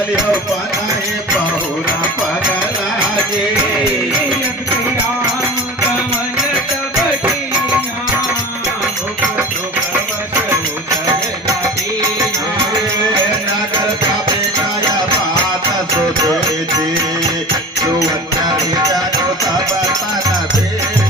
चली हो पनाए बहुरा पगलागे नागर का बेटाया बात तो दे जो अंतरी जानो तब ताना दे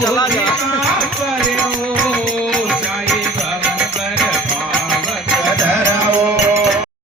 चला